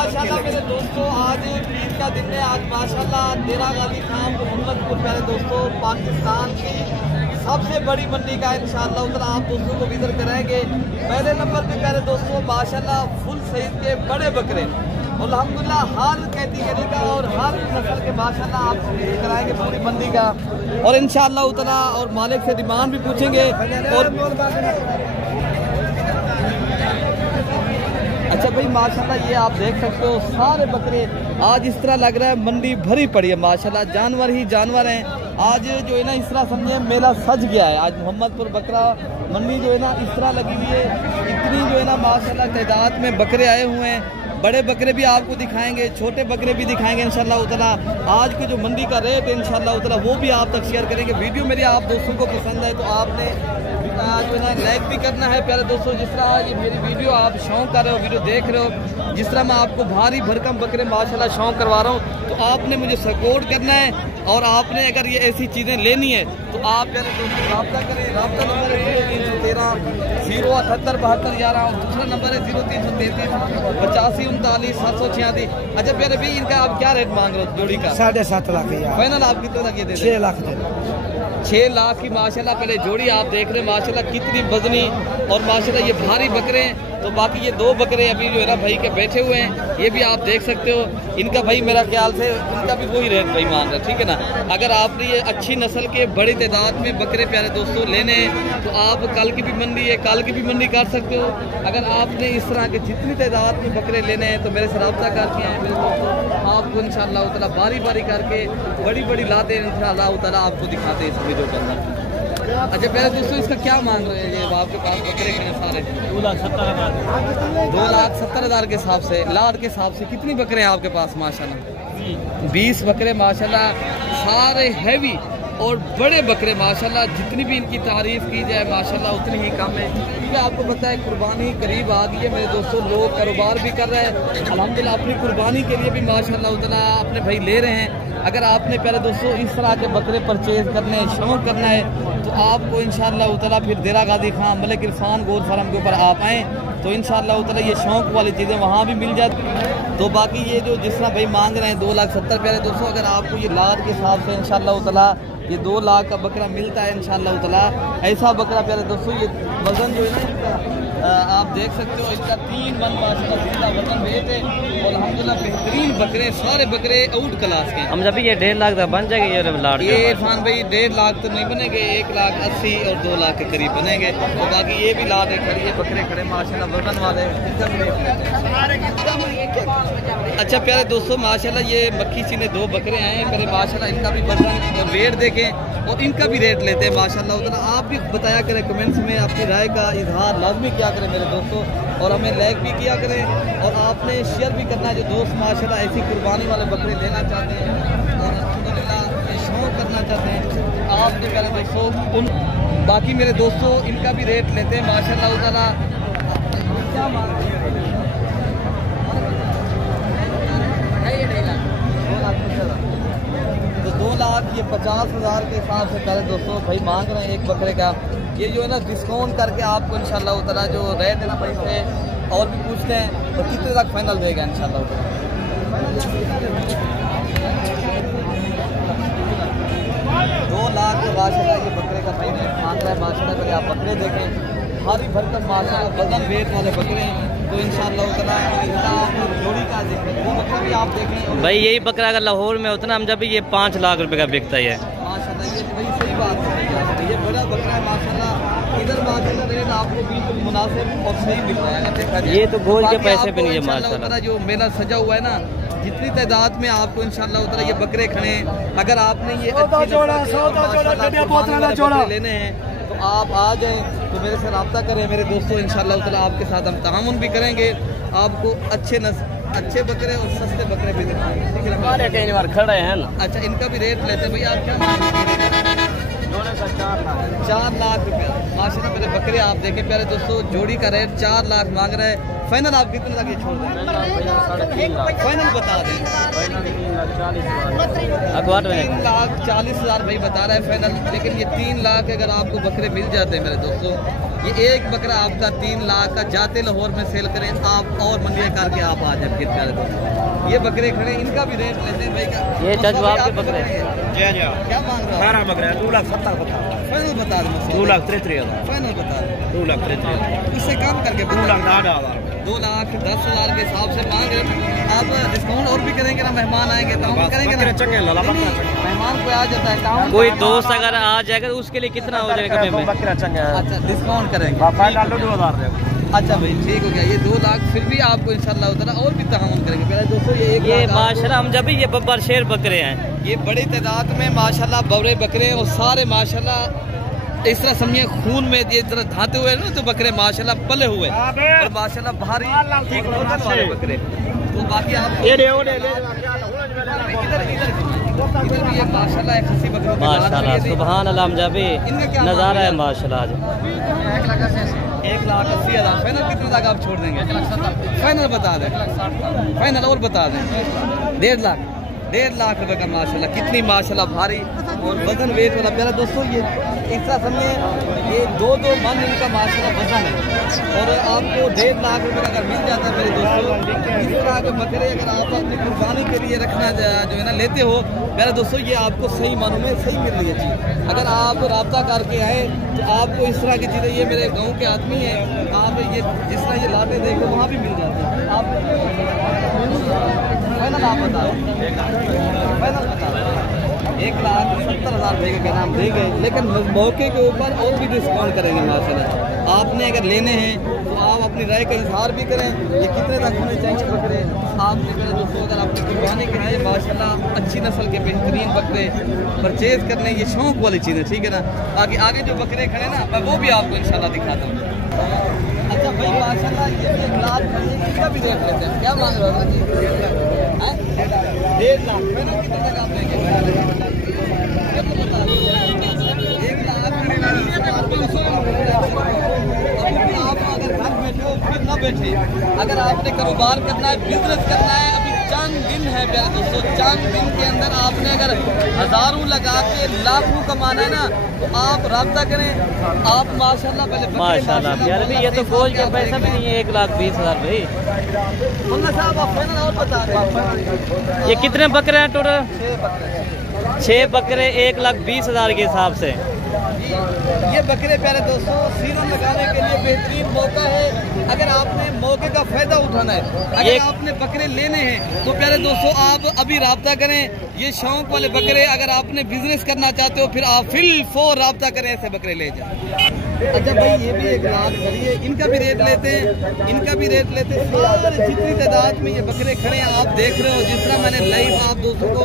माशाल्लाह मेरे दोस्तों आज ईद का दिन है। आज माशाल्लाह डेरा गाजी खान मोहम्मदपुर प्यारे दोस्तों पाकिस्तान की सबसे बड़ी मंडी का इंशाअल्लाह उधर आप दोस्तों को विजिट कराएंगे। पहले नंबर पे प्यारे दोस्तों माशाल्लाह फुल सईद के बड़े बकरे अल्हम्दुलिल्लाह हर कैटेगरी का और हर नस्ल के माशाल्लाह आपको विजिट कराएंगे पूरी मंडी का और इंशाअल्लाह उतना और मालिक से डिमांड भी पूछेंगे। और अच्छा भाई माशाल्लाह ये आप देख सकते हो सारे बकरे आज इस तरह लग रहा है मंडी भरी पड़ी है माशाल्लाह, जानवर ही जानवर हैं। आज जो है ना इस तरह समझे मेला सज गया है। आज मोहम्मदपुर बकरा मंडी जो है ना इस तरह लगी हुई है, इतनी जो है ना माशाल्लाह तादाद में बकरे आए हुए हैं। बड़े बकरे भी आपको दिखाएंगे, छोटे बकरे भी दिखाएंगे इंशाल्लाह उतना। आज की जो मंडी का रेट है इंशाल्लाह उतना वो भी आप तक शेयर करेंगे। वीडियो मेरी आप दोस्तों को पसंद है तो आपने जो है ना लाइक भी करना है प्यारे दोस्तों। जिस तरह ये मेरी वीडियो आप शौक कर रहे हो, वीडियो देख रहे हो, जिस तरह मैं आपको भारी भरकम बकरे माशाल्लाह शौक करवा रहा हूँ तो आपने मुझे सपोर्ट करना है। और आपने अगर ये ऐसी चीज़ें लेनी है तो आप प्यारे दोस्तों रब्ता करें। रब्ता नंबर है 0313 0787211 और दूसरा नंबर है 0333 85 39 786। अच्छा प्यारे भाई इनका आप क्या रेट मांग रहे हो जोड़ी का? 7.5 लाख फाइनल। आप कितना तक ये दे? 6 लाख दे। 6 लाख की माशाल्लाह पहले जोड़ी आप देख रहे हैं माशाल्लाह कितनी वजनी और माशाल्लाह ये भारी बकरे हैं। तो बाकी ये 2 बकरे अभी जो है ना भाई के बैठे हुए हैं ये भी आप देख सकते हो। इनका भाई मेरा ख्याल से इनका भी वही रेट भाई मांग रहा है, ठीक है ना। अगर आपने ये अच्छी नस्ल के बड़ी तादाद में बकरे प्यारे दोस्तों लेने हैं तो आप कल की भी मंडी है, कल की भी मंडी कर सकते हो। अगर आपने इस तरह के जितनी तादाद में बकरे लेने हैं तो मेरे से रब्ता करके आए मेरे दोस्तों। आपको इंशाअल्लाह ताला बारी बारी करके बड़ी बड़ी लाते हैं इंशाअल्लाह ताला आपको दिखाते हैं इस वीडियो के अंदर। अच्छा पहले दोस्तों इसका क्या मांग रहे हैं? ये आपके पास बकरे हैं सारे 2,70,000 के हिसाब से, लाद के हिसाब से कितनी बकरे हैं आपके पास? माशाल्लाह 20 बकरे माशाल्लाह सारे हैवी और बड़े बकरे माशाल्लाह। जितनी भी इनकी तारीफ की जाए माशाल्लाह उतनी ही कम है, क्योंकि आपको पता है कुर्बानी करीब आ गई है मेरे दोस्तों। लोग कारोबार भी कर रहे हैं अल्हम्दुलिल्लाह, अपनी कुर्बानी के लिए भी माशाल्लाह उतना अपने भाई ले रहे हैं। अगर आपने प्यारे दोस्तों इस तरह के बकरे परचेज करने हैं, शौक करना है तो आपको इंशाअल्लाह उतना फिर डेरा गाजी खान मलिक इरफान गोल फार्म के ऊपर आप आएँ तो इंशाअल्लाह उतना ये शौक वाली चीज़ें वहाँ भी मिल जाती। तो बाकी ये जो जिस तरह भाई मांग रहे हैं 2,70,000 प्यारे दोस्तों, अगर आपको ये लाद के हिसाब से इंशाअल्लाह उतना ये 2 लाख का बकरा मिलता है इंशाअल्लाह उतना। ऐसा बकरा प्यारे दोस्तों ये वजन जो है ना इसका आप देख सकते हो इसका 3 मन माशाल्लाह जितना वजन वेट है और अल्हम्दुलिल्लाह बेहतरीन बकरे, सारे बकरे आउट क्लास के। हम जब ये 1.5 लाख का बन जाएगा ये लाड ये इरफान भाई 1.5 लाख तो नहीं बनेंगे, 1,80,000 और 2 लाख के करीब बनेंगे। तो बाकी ये भी लाद है खड़ी है, बकरे खड़े माशाल्लाह वजन वाले। अच्छा प्यारे दोस्तों माशाल्लाह ये मक्खी सीने 2 बकरे आए हैं मेरे माशाल्लाह, इनका भी वजन और वेट देखें और इनका भी रेट लेते हैं माशाल्लाह उतना। आप भी बताया करें कमेंट्स में, अपनी राय का इजहार लाजमी किया करें मेरे दोस्तों और हमें लाइक भी किया करें और आपने शेयर भी करना है। जो दोस्त माशाल्लाह ऐसी कुर्बानी वाले बकरे लेना चाहते हैं और अल्हम्दुलिल्लाह शौक करना चाहते हैं आपने मेरे दोस्तों उन बाकी मेरे दोस्तों इनका भी रेट लेते हैं माशाल्लाह उतना। क्या मांग रहे हैं? 2,50,000 के हिसाब से करें दोस्तों भाई मांग रहे हैं एक बकरे का। ये जो है ना डिस्काउंट करके आपको इंशाल्लाह उतना जो रेट है ना भाई से और भी पूछते हैं तो कितने तक फाइनल देगा इंशाल्लाह उतना? 2 लाख के माशाल्लाह ये बकरे का भाई रेट मांग रहा है माशाल्लाह। पहले आप बकरे देखें भारी भरकम माशाल्लाह वजन वेट वाले बकरे हैं तो इंशाल्लाह उतना जोड़ी का देखें वो बकरा भी आप देखें भाई। यही बकरा अगर लाहौर में उतना हम जब ये 5 लाख रुपए का बिकता है माशाल्लाह। ये भाई सही बात है, ये बड़ा बकरा है माशाल्लाह। इधर माशाल्लाह रेट आपको बिल्कुल मुनासिब और सही मिल रहा है अगर देखा जाए। ये तो गोल के पैसे पे नहीं है माशाल्लाह। जो मेला सजा हुआ है ना जितनी तादाद में आपको इंशाल्लाह उतना ये बकरे खड़े हैं। अगर आपने ये लेने हैं तो आप आ जाएं तो मेरे से रब्ता करें मेरे दोस्तों। इंशाल्लाह ताला आपके साथ हम तआमुन भी करेंगे, आपको अच्छे बकरे और सस्ते बकरे भी दिखाएंगे, ठीक है ना। कई बार खड़े हैं ना। अच्छा इनका भी रेट लेते हैं भाई आप क्या मांग रहे हैं? 4 लाख रुपया माशाल्लाह। मेरे बकरे आप देखें प्यारे दोस्तों, जोड़ी का रेट 4 लाख मांग रहे हैं। फाइनल आप कितने तक ये छोड़ दें? फाइनल बता दें। 3,40,000 भाई बता रहा है फाइनल। लेकिन ये 3 लाख अगर आपको बकरे मिल जाते हैं मेरे दोस्तों, ये एक बकरा आपका 3 लाख का जाते लाहौर में सेल करें आप और मंडियाँ करके आप आ जाए फिर प्यारे दोस्तों। ये बकरे खड़े इनका भी रेट लेते हैं भाई का। ये जजवाब के बकरे क्या मांग रहा है? बकरे 2,70,000 बता। फाइनल बता दें। 2,33,000 फाइनल बता दें। 2,33,000 इससे कम करके 2,10,000 2,10,000 के हिसाब से मांग रहे। आप डिस्काउंट और भी करेंगे ना, मेहमान आएंगे तो हम करेंगे ना। मेहमान कोई आ जाता है काम, कोई दोस्त अगर आ जाएगा तो उसके लिए कितना हो जाएगा? अच्छा डिस्काउंट करेंगे। अच्छा भाई ठीक हो गया। ये 2 लाख फिर भी आपको इंशाल्लाह उतना और भी तहामुल करेंगे। पहले दोस्तों ये माशाल्लाह हम जब भी ये बब्बर शेर बकरे हैं, ये बड़ी तादाद में माशाल्लाह बड़े बकरे हैं और सारे माशाल्लाह इस तरह समझिए खून में ये तरह धाते हुए ना तो बकरे माशाल्लाह पले हुए और माशाल्लाह भारी बकरे। तो बाकी आप इधर भी माशाल्लाह एक खसी बकरों माशाल्लाह सुभान अल्लाह जाबे नज़ारा है माशाल्लाह। 1,80,000 फाइनल कितने तक आप छोड़ देंगे? फाइनल बता दें। फाइनल और बता दें। 1.5 लाख रुपए का माशाल्लाह। कितनी माशाल्लाह भारी और वजन वेट वाला प्यारा दोस्तों। ये इस तरह समझे ये 2-2 मन इनका माशाल्लाह वजन है और आपको 1.5 लाख रुपए अगर मिल जाता है मेरे दोस्तों। इस तरह के बकरे अगर आप अपनी कुर्बानी के लिए रखना जो है ना लेते हो मेरे दोस्तों, ये आपको सही मानों में सही मिल रही है चीज़। अगर आप रब्ता करके आए तो आपको इस तरह की चीज़ें, ये मेरे गाँव के आदमी हैं, आप ये जिस तरह ये लाते देखो वहाँ भी मिल जाते हैं। आप फाइनल आप बताओ। फाइनल बताओ 1,70,000 रुपये का नाम देंगे, लेकिन मौके के ऊपर और भी डिस्काउंट करेंगे माशाल्लाह। आपने अगर लेने हैं तो आप अपनी राय का इजहार भी करें। ये कितने तक होने चाहिए बकरे आपने मेरे दोस्तों? अगर आपकी कुर्बानी के लिए माशाल्लाह अच्छी नस्ल के बेहतरीन बकरे परचेज करने, ये शौक वाली चीज़ है, ठीक है ना। बाकी आगे जो बकरे खड़े ना मैं वो भी आपको इंशाल्लाह दिखाता हूँ। अच्छा भाई माशाल्लाह ये भी 1 लाख इसका भी रेट लेते हैं। क्या मांग रहे हो जी? 1.5 लाख फाइनल कितने तक आप लेंगे? 1 लाख आप अगर घर बैठे हो फिर ना बैठे, अगर आपने कारोबार करना है, बिजनेस करना है, अभी चंद दिन है प्यारे दोस्तों, चंद दिन के अंदर आपने अगर हजारों लगा के लाखों कमाना है ना तो आप राब्ता करें। आप माशाल्लाह पहले माशाल्लाह यार भाई ये तो गोल का पैसा भी नहीं है 1,20,000 भाई। मुन्ना साहब आप फाइनल और बता दें। ये कितने बकरे हैं टोटल? 6 बकरे 1,20,000 के हिसाब से। ये बकरे प्यारे दोस्तों सीरों लगाने के लिए बेहतरीन मौका है। अगर आपने मौके का फायदा उठाना है, अगर आपने बकरे लेने हैं तो प्यारे दोस्तों आप अभी राब्ता करें। ये शौक वाले बकरे अगर आपने बिजनेस करना चाहते हो फिर आप फिल फोर राब्ता करें, ऐसे बकरे ले जाए। अच्छा भाई ये भी एक लाख खड़ी है, इनका भी रेट लेते हैं, इनका भी रेट लेते हैं। सारे जितनी तादाद में ये बकरे खड़े हैं आप देख रहे हो, जिस तरह मैंने लाइव आप दोस्तों को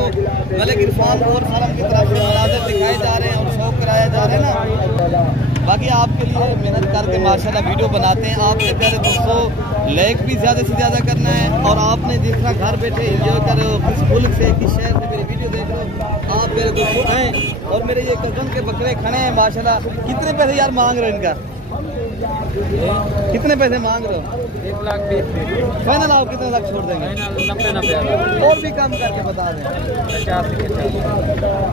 मलिक इरफान और फार्म की तरफ से मनाज़र दिखाए जा रहे हैं और शौक कराया जा रहे हैं ना। बाकी आपके लिए मेहनत करके माशाल्लाह वीडियो बनाते हैं। आपके प्यारे दोस्तों लाइक भी ज़्यादा से ज़्यादा करना है और आपने जिस तरह घर बैठे इंजॉय कर रहे हो, किस मुल्क से किस शहर से मेरी वीडियो देख रहे हो, आप मेरे दोस्तों हैं। और मेरे ये कज़न के बकरे खड़े हैं माशाल्लाह। कितने पैसे यार मांग रहे हो इनका? कितने पैसे मांग रहे हो? 1,20,000 फाइनल आप कितने तक छोड़ देंगे? 90,000 और भी कम करके बता दें।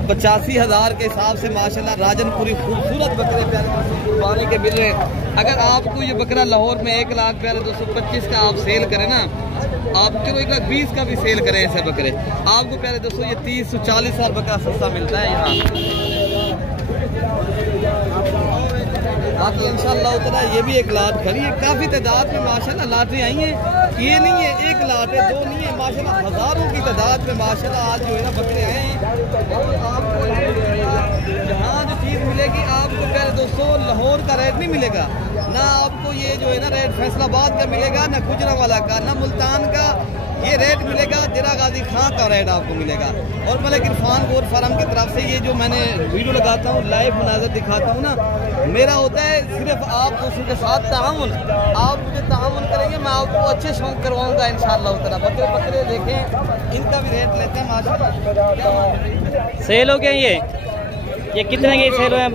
85,000 के हिसाब से माशाल्लाह राजनपुरी खूबसूरत बकरे प्यारे दोस्तों कुर्बानी के मिल रहे हैं। अगर आपको ये बकरा लाहौर में 1 लाख प्यारे दोस्तों 25 का आप सेल करें ना, आप चलो 1,20,000 का भी सेल करें ऐसे बकरे, आपको प्यारे दोस्तों ये 30-40,000 बकरा सस्ता मिलता है यहाँ। बाकी इंशाल्लाह उतना ये भी एक लाट खड़ी है। काफ़ी तादाद में माशाल्लाह लाटरी आई हैं। ये नहीं है 1 लाट है, 2 नहीं है, माशाल्लाह हज़ारों की तादाद में माशाल्लाह आज जो है ना बकरे आए हैं। और आपको यहाँ जो चीज़ मिलेगी आपको प्यारे दोस्तों लाहौर का रेट नहीं मिलेगा ना, आपको ये जो है ना रेट फैसलाबाद का मिलेगा, ना गुजरांवाला का, ना मुल्तान का। ये रेट मिलेगा जिरा गाजी खां का रेट आपको मिलेगा। और मलिक इरफान गोर फार्म की तरफ से ये जो मैंने वीडियो लगाता हूँ, लाइव मुनाज़र दिखाता हूँ ना, मेरा होता है सिर्फ आप दोस्तों के साथ ताउन। आप मुझे ताउन करेंगे, मैं आपको अच्छे शौक करवाऊँगा इंशाअल्लाह ताला। बकरे देखें, इनका भी रेट लेते हैं माशाल्लाह। सेल हो गया ये कितने की सेल हुए?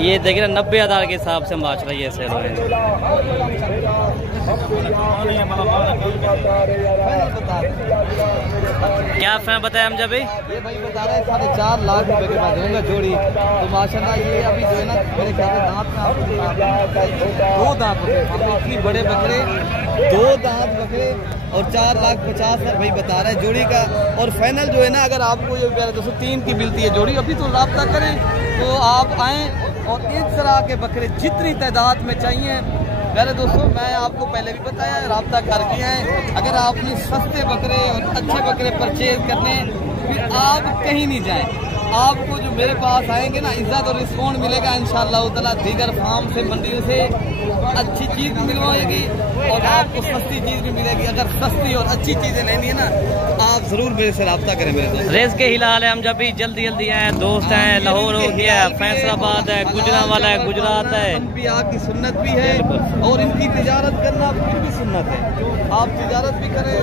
ये देख रहे 90,000 के हिसाब से माशाल्लाह ये सेल हो रहे हैं। क्या फैन बताया हम जब ये भाई बता रहे हैं 4.5 लाख रुपए के बाद दूंगा जोड़ी। तो माशाल्लाह ये अभी जो है ना मेरे ख्याल से दांत में आपको 2 दांत होते हैं, इतनी बड़े बकरे 2 दांत बकरे और 4,50,000 भाई बता रहा है जोड़ी का। और फाइनल जो है ना अगर आपको ये 203 की मिलती है जोड़ी अभी तो रब्ता करें तो आप आएँ और इस तरह के बकरे जितनी तादाद में चाहिए। मेरे दोस्तों मैं आपको पहले भी बताया रब्ता करके आए। अगर आपने सस्ते बकरे और अच्छे बकरे परचेज करने फिर आप कहीं नहीं जाएं। आपको जो मेरे पास आएंगे ना इज्जत और रिस्पॉन्ड मिलेगा इंशाअल्लाह ताला। दीगर फार्म से मंडियों से अच्छी चीज़ भी मिलवाएगी और आपको सस्ती चीज़ भी मिलेगी। अगर सस्ती और अच्छी चीज़ें लेनी है ना तो आप ज़रूर मेरे से रब्ता करें मेरे दोस्त। रेस के हिलाल है हम जब भी जल्दी आए दोस्त हैं। लाहौर हो गया, फैसलाबाद है, गुजरांवाला है, गुजरात है। की सुन्नत भी है और इनकी तिजारत करना फिर भी सुन्नत है। आप तिजारत भी करें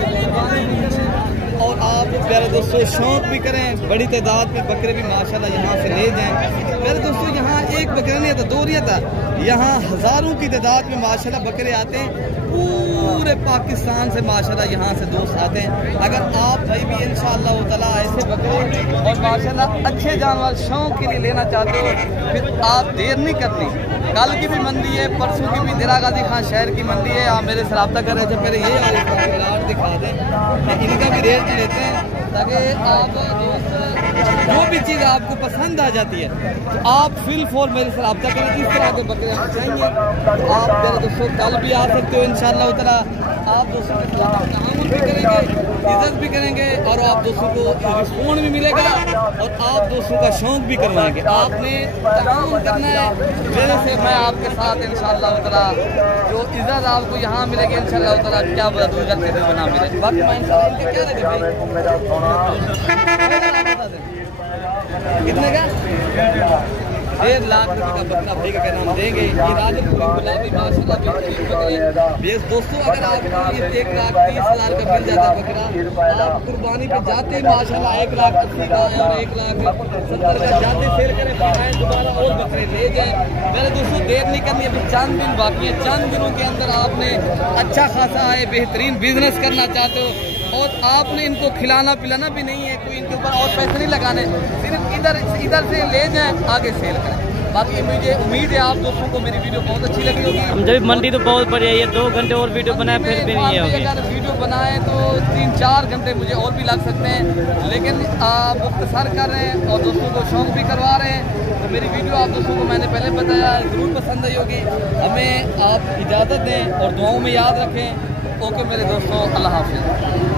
और आप मेरे दोस्तों शौक भी करें। बड़ी तादाद में बकरे भी माशाल्लाह यहाँ से ले जाएं। मेरे दोस्तों यहाँ एक बकरा नहीं था 2 नहीं था, यहाँ हज़ारों की तादाद में माशाल्लाह बकरे आते हैं। पूरे पाकिस्तान से माशाल्लाह यहाँ से दोस्त आते हैं। अगर आप भाई भी इंशाअल्लाह ताला ऐसे बकरे और माशाल्लाह अच्छे जानवर शौक के लिए लेना चाहते हो फिर आप देर नहीं करनी। कल की भी मंडी है, परसों की भी दिरा गाजी खान शहर की मंडी है। आप मेरे से रब्ता कर रहे थे पहले ये और दिखा दें इनका भी रेट लेते हैं ताकि आप जो भी चीज़ आपको पसंद आ जाती है तो आप फिल फॉर मेरे से रब्ता करें। इस तरह के बकरे आप चाहिए तो आप मेरे दोस्तों कल भी आ सकते हो इंशाअल्लाह ताला। आप दोस्तों के खिलाफ ताउन भी करेंगे, इज्जत भी करेंगे और आप दोस्तों को रिस्पॉन्ड भी मिलेगा और आप दोस्तों का शौक भी करवाएंगे। आपने ताउन करना है मेरे से, मैं आपके साथ इंशाअल्लाह ताला जो इज्जत आपको यहाँ मिलेगी इंशाअल्लाह ताला क्या बता दूँगा तेरे बना मिले। बाकी मैं इंशाअल्लाह इनके क्या देते भाई कितने का 1.5 लाख रुपए का बकरा भाई का नाम देंगे। गुलाबी माशाल्लाह दोस्तों अगर आपको ये 1,30,000 का मिल जाता है बकरा आप कुर्बानी पे जाते माशाल्लाह 1,80,000 का और 1,70,000 का जाते सेल करें दोबारा और बकरे ले जाएं। मेरे दोस्तों देर नहीं करनी, अभी चंद दिन बाकी है। चंद दिनों के अंदर आपने अच्छा खासा है बेहतरीन बिजनेस करना चाहते हो और आपने इनको खिलाना पिलाना भी नहीं है, कोई इनके ऊपर और पैसे नहीं लगाने, सिर्फ इधर से ले जाएं आगे सेल करें। बाकी मुझे उम्मीद है आप दोस्तों को मेरी वीडियो बहुत अच्छी लगी होगी। हम जब मंडी तो बहुत बढ़िया है, ये 2 घंटे और वीडियो बनाए फिर भी नहीं है होगी। अगर वीडियो बनाए तो 3-4 घंटे मुझे और भी लग सकते हैं, लेकिन आप मुख्तसर कर रहे हैं और दोस्तों को शौक भी करवा रहे हैं। तो मेरी वीडियो आप दोस्तों को मैंने पहले बताया ज़रूर पसंद आई होगी। हमें आप इजाज़त दें और दुआओं में याद रखें। ओके मेरे दोस्तों, अल्लाह हाफ़िज़।